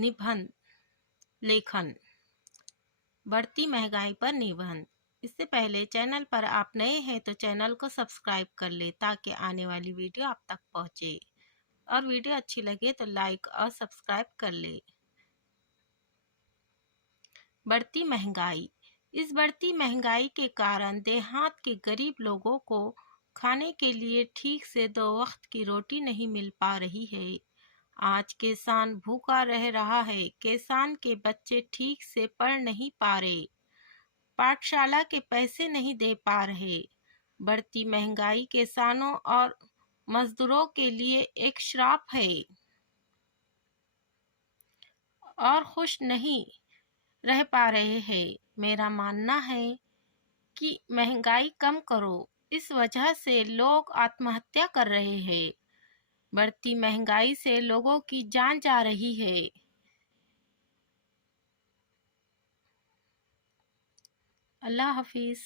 निबंध लेखन। बढ़ती महंगाई पर निबंध। इससे पहले चैनल पर आप नए हैं तो चैनल को सब्सक्राइब कर ले ताकि आने वाली वीडियो आप तक पहुंचे, और वीडियो अच्छी लगे तो लाइक और सब्सक्राइब कर ले। बढ़ती महंगाई। इस बढ़ती महंगाई के कारण देहात के गरीब लोगों को खाने के लिए ठीक से 2 वक्त की रोटी नहीं मिल पा रही है। आज किसान भूखा रह रहा है। किसान के बच्चे ठीक से पढ़ नहीं पा रहे, पाठशाला के पैसे नहीं दे पा रहे। बढ़ती महंगाई किसानों और मजदूरों के लिए एक श्राप है और खुश नहीं रह पा रहे हैं। मेरा मानना है कि महंगाई कम करो, इस वजह से लोग आत्महत्या कर रहे हैं। बढ़ती महंगाई से लोगों की जान जा रही है। अल्लाह हाफिज।